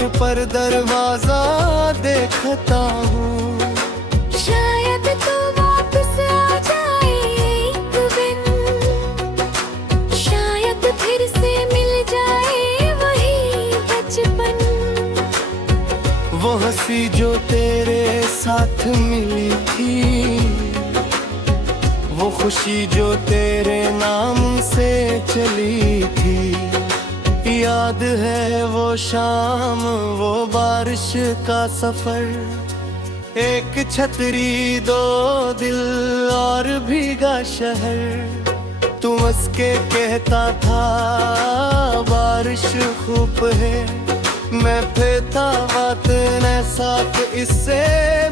Gate पर दरवाजा देखता हूँ। शायद तू वापस आ जाए एक दिन, शायद फिर से मिल जाए वही बचपन। वो हंसी जो तेरे साथ मिली थी, वो खुशी जो तेरे नाम से चली थी। याद है वो शाम, वो बारिश का सफर, एक छतरी, दो दिल और भीगा शहर। तू हंस के कहता था बारिश खूब है, मैं फेता बात न साथ इससे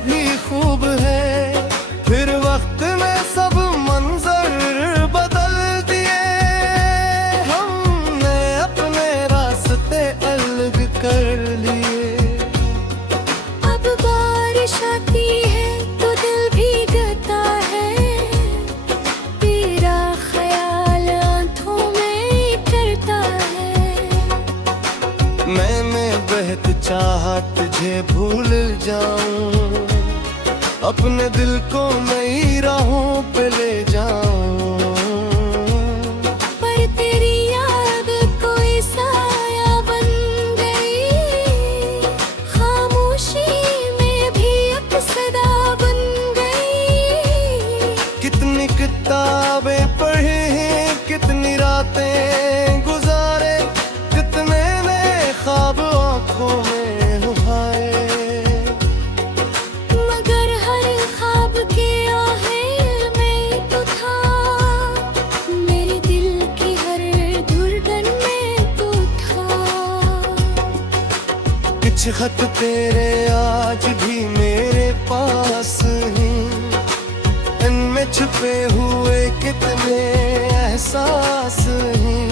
भी खूब है। फिर वक्त में सब मंजर बदल दिए, हमने अपने रास्ते अलग कर लिए। अब बारिश आती है तो दिल भीगता है, तेरा ख्याल आंखों में करता है। मैंने बेहद चाहा तुझे भूल जाऊं, अपने दिल को नई राहों पे ले जाऊं। पर तेरी याद कोई साया बन गई, खामोशी में भी एक सदा बन गई। कितनी किताबें पढ़ी हैं, कितनी रातें गुजारे, कितने नए ख्वाब आंखों में उभारे। मगर हर ख्वाब के आखिर में तो था, मेरे दिल की हर धड़कन में तो था। कुछ खत तेरे आज भी मेरे पास हैं, इनमें छुपे हुए कितने एहसास हैं।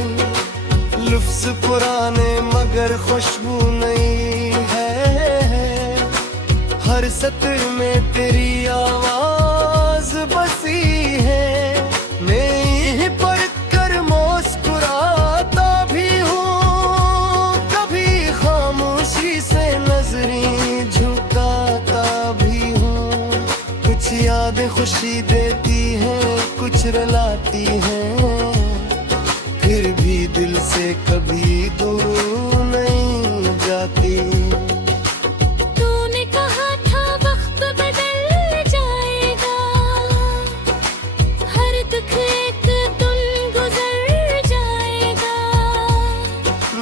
लफ्ज़ पुराने मगर खुशबू नई है, हर सत्र में तेरी आवाज बसी है। मैं ही पढ़ कर मुस्कुराता भी हूँ, कभी खामोशी से नजरें झुकाता भी हूँ। कुछ यादें खुशी देती हैं, कुछ रुलाती हैं, फिर भी दिल से कभी दूर नहीं जाती। तूने कहा था वक्त बदल जाएगा, हर दुख एक दिन गुजर जाएगा।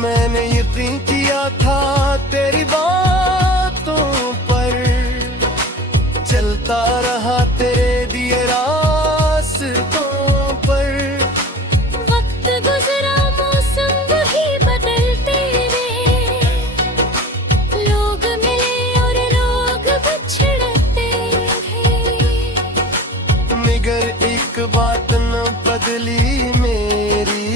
मैंने यकीन किया था तेरी बातों पर, चलता रहा तेरे दिए रास्तों पर। वक्त गुजरा मौसम वही बदलते रहे, लोग मिले और लोग बिछड़ते रहे। मगर एक बात न बदली मेरी,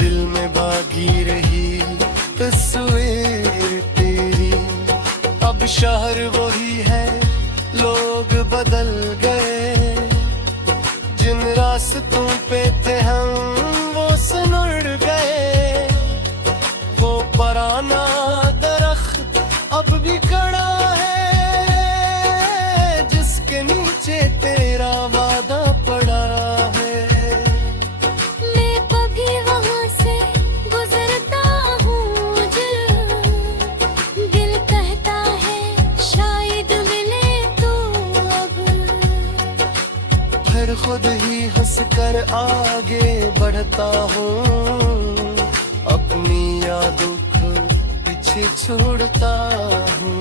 दिल में बागी रही तस्वीर तेरी। अब शहर वही है, लोग बदल गए, जिन रास्तों पे थे हम वो सुन गए। वो पुराना दरख्त अब भी खड़ा है, जिसके नीचे तेरा वादा पड़ा है। मैं कभी वहाँ से गुजरता हूँ, दिल कहता है शायद मिले तो अब। फिर खुद ही हंस कर आगे बढ़ता हूँ, अपनी यादों को पीछे छोड़ता हूँ।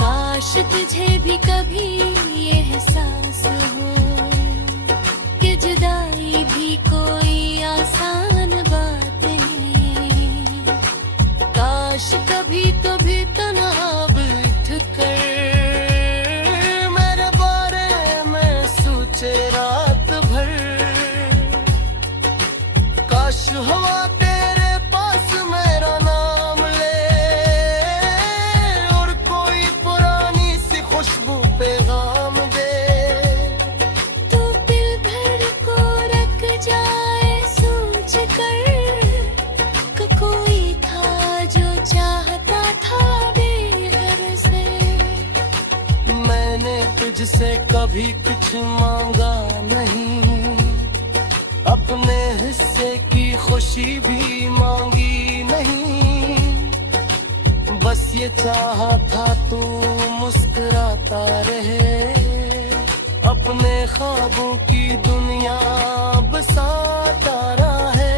काश तुझे भी कभी ये एहसास हो कि जुदाई भी कोई आसान बात नहीं। काश कभी कभी तन्हा बैठ कर मेरे बारे में सोचे रात भर। काश हवा तेरे पास मेरा नाम ले और कोई तुझसे कभी कुछ मांगा नहीं, अपने हिस्से की खुशी भी मांगी नहीं। बस ये चाहा था तू मुस्कुराता रहे, अपने ख्वाबों की दुनिया बसाता रहे।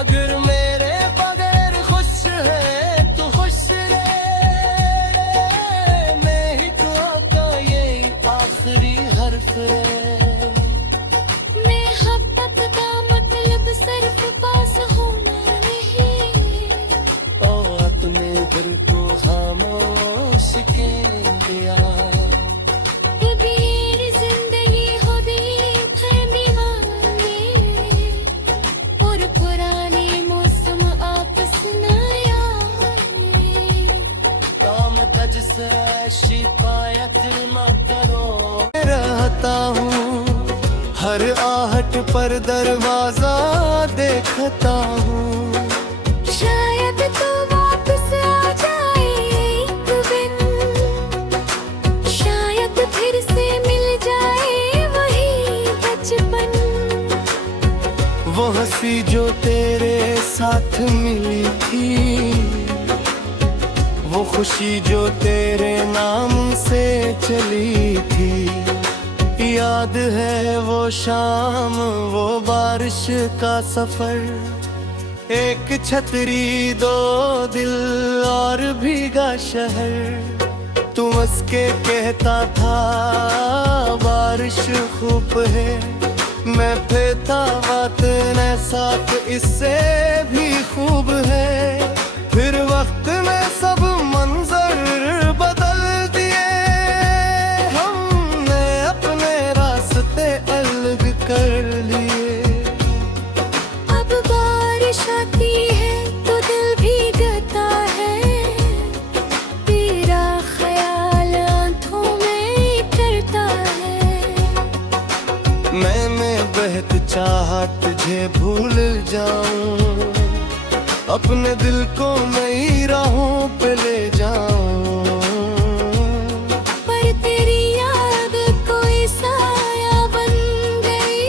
अगर मेरे बगैर खुश है तो खुश रहे, मेरी दुआ का ये आखिरी हर्फ है। मोहब्बत का मतलब सिर्फ पास होना नहीं, और तूने दिल को खामोश के दिया। मेरी जिंदगी हो गई थमी वाली, और पुराने मौसम आपस न आए। काम काज से शिकायत न करो, रहता हूँ हर आहट पर दरवाजा देखता हूँ। शायद तो वापस आ जाए एक दिन, शायद फिर से मिल जाए वही बचपन। वो हंसी जो तेरे साथ मिली थी, वो खुशी जो तेरे नाम से चली थी। याद है वो शाम, वो बारिश का सफर, एक छतरी दो दिल और भीगा शहर। तू हंस के कहता था बारिश खूब है, मैं फेता बात न साथ इससे भी खूब है। फिर वक्त में सब मंजर बदल दिए, हमने अपने रास्ते अलग कर लिए। अब बारिश आती है तो दिल भीगता है, तेरा ख्याल आंखों में करता है। मैंने बेहद चाहा तुझे भूल जाऊं, अपने दिल को नई राहों पे ले जाऊं। पर तेरी याद कोई साया बन गई,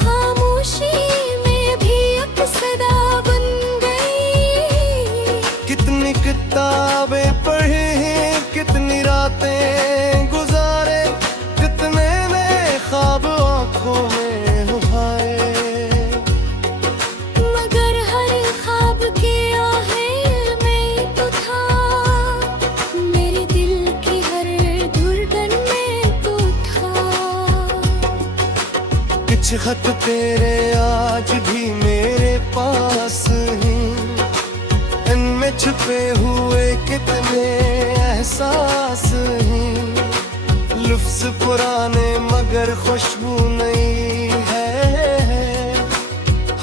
खामोशी में भी एक सदा बन गई। कितनी किताबें पढ़ी हैं, कितनी रातें गुजारे, कितने नए ख्वाब आंखों में उभारे। मगर हर ख्वाब के आहेर में तो था, मेरे दिल की हर धड़कन में तो था। कुछ खत तेरे आज भी मेरे पास हैं, इनमें छुपे हुए कितने एहसास हैं। लफ्ज़ पुराने मगर खुशबू नई है,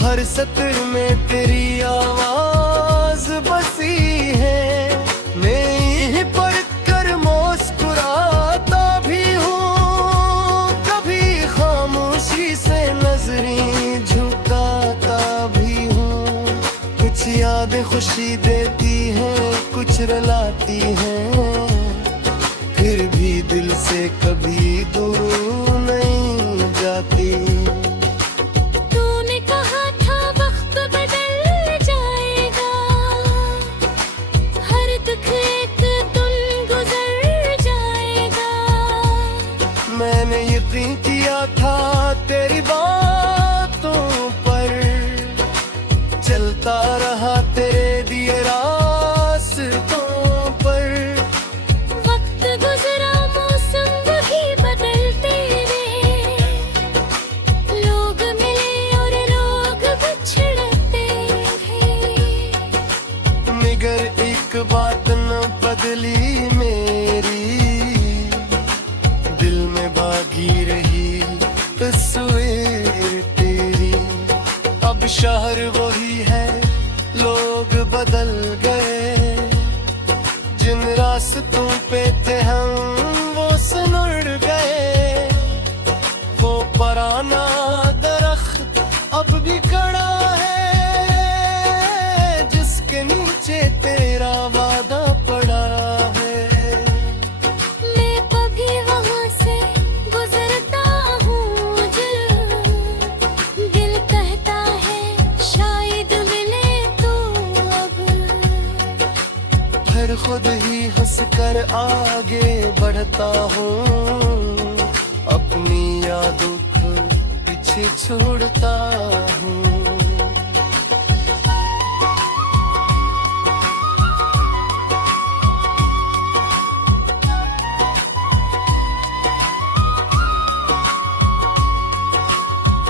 हर सतर में तेरी आवाज बसी है। मैं यहीं पर कर मुस्कुराता भी हूँ, कभी खामोशी से नजरें झुकाता भी हूँ। कुछ यादें खुशी देती हैं, कुछ रुलाती हैं, फिर भी दिल से कभी दूर नहीं जाती। तूने कहा था वक्त बदल जाएगा, हर दुख एक दिन गुजर जाएगा। मैंने यकीन किया था तेरी बातों पर, चलता रहा तेरे दिए रास्तों पर। वक्त गुजरा मौसम वही बदलते रहे, लोग मिले और लोग बिछड़ते रहे। मगर एक बात न बदली मेरी, दिल में बागी रही तस्वीर तेरी। अब शहर वही है, लोग बदल गए, जिन रास्तों पे थे हम वो सुन गए। वो पुराना दरख्त अब भी खड़ा है, जिसके नीचे तेरा वादा पड़ा है। मैं कभी फिर खुद ही हंसकर आगे बढ़ता हूँ, अपनी यादों को पीछे छोड़ता हूँ।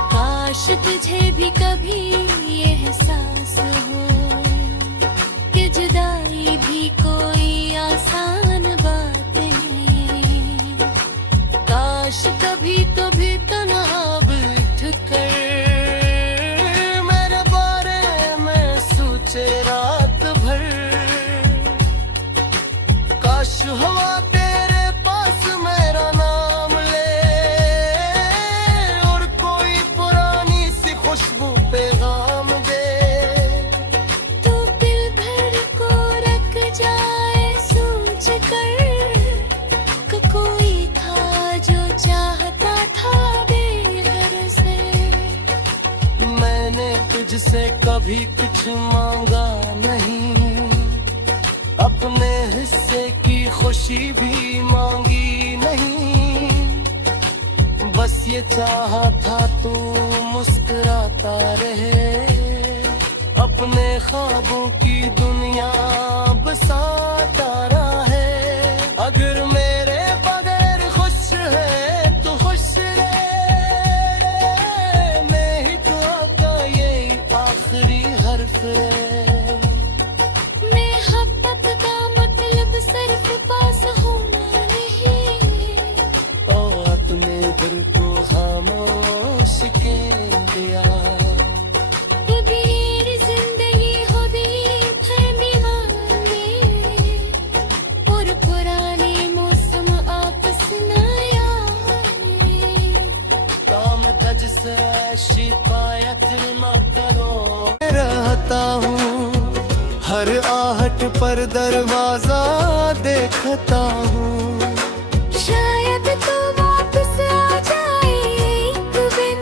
काश तुझे भी कभी ये एहसास हो कि जुदाई भी कोई आसान बात नहीं। काश कभी कभी तन्हा बैठ कर मेरे बारे में सोचे रात भर। काश हवा तेरे पास मेरा नाम ले और कोई पुरानी सी खुशबू पैगाम दे। तो दिल भर को रख जाए सोच कर कि कोई था जो चाहता था बेघर से। मैंने तुझसे कभी कुछ मांगा नहीं, अपने हिस्से की खुशी भी मांगी नहीं। बस ये चाहा था तू मुस्कुराता रहे, अपने ख्वाबों की दुनिया बसाता रहे। अगर मेरे बगैर खुश है तो खुश रहे, मैं ही दुआ का यही आखिरी हर्फ है। मोहब्बत का मतलब सिर्फ पास होना नहीं, और तूने दिल को खामोश क्यों दिया। ये मेरी जिंदगी हो बेथैमी वाली और पुराने मौसम आपस न आए। काम काज से शिकायत न करो, रहता हूँ हर आहट पर दरवाजा देखता हूँ। शायद तो वापस आ जाए एक दिन,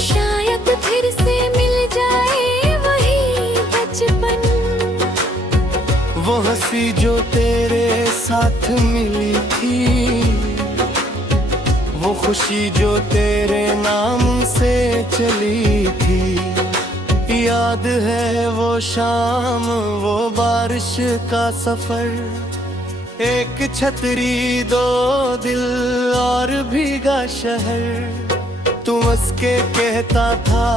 शायद फिर से मिल जाए वही बचपन। वो हंसी जो तेरे साथ मिली थी, वो खुशी जो तेरे नाम से चली थी। याद है वो शाम, वो बारिश का सफर, एक छतरी दो दिल और भीगा शहर। तू हंस के कहता था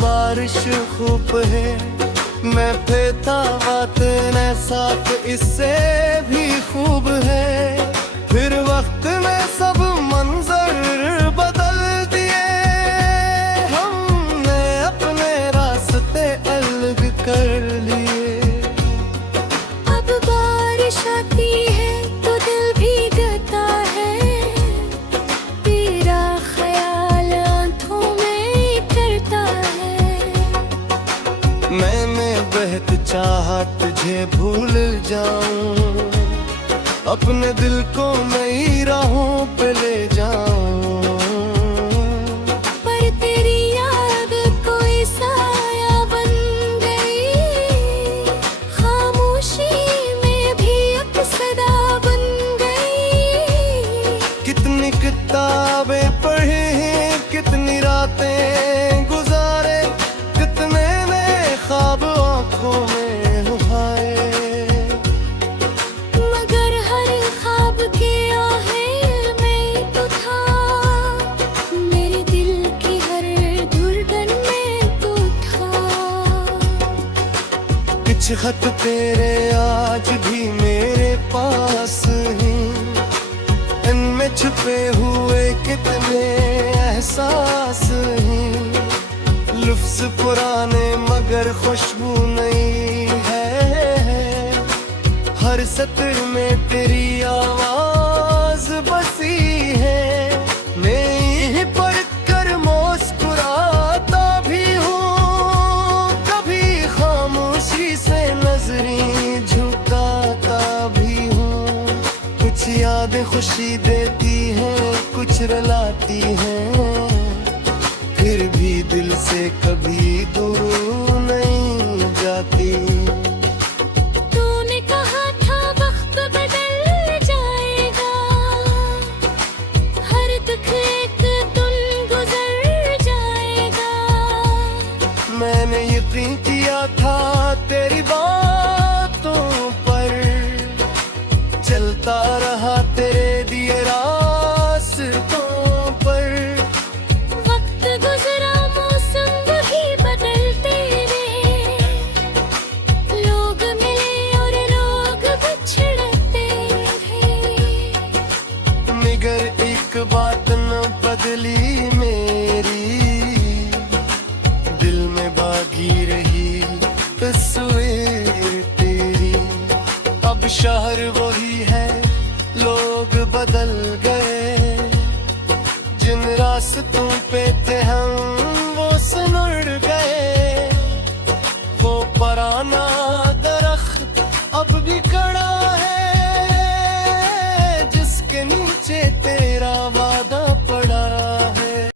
बारिश खूब है, मैं फेता बात न साथ इससे भी खूब है। फिर वक्त में सब मंजर बदल दिए, हमने अपने रास्ते अलग कर लिए। अब बारिश आती है तो दिल भीगता है, तेरा ख्याल आंखों में करता है। मैंने बेहद चाहा तुझे भूल जाऊं, अपने दिल को नई राहों पे ले जाऊं। पर तेरी याद कोई साया बन गई, खामोशी में भी एक सदा बन गई। कितनी किताबें पढ़ी हैं, कितनी रातें गुजारे, कितने नए ख्वाब आंखों में उभाए। मगर हर ख्वाब के आहेर में तो था, मेरे दिल की हर धड़कन में तो था। कुछ खत तेरे आज भी मेरे पास हैं, इनमें छुपे हुए कितने एहसास हैं। लफ्ज़ पुराने मगर खुशबू नई है, हर सतर में तेरी आवाज बसी है। मैं ही पढ़ कर मुस्कुराता भी हूँ, कभी खामोशी से नजरें झुकाता भी हूँ। कुछ यादें खुशी देती हैं, कुछ रुलाती हैं, फिर भी दिल से कभी दूर नहीं जाती। लोग बदल गए, जिन रास्तों पे थे हम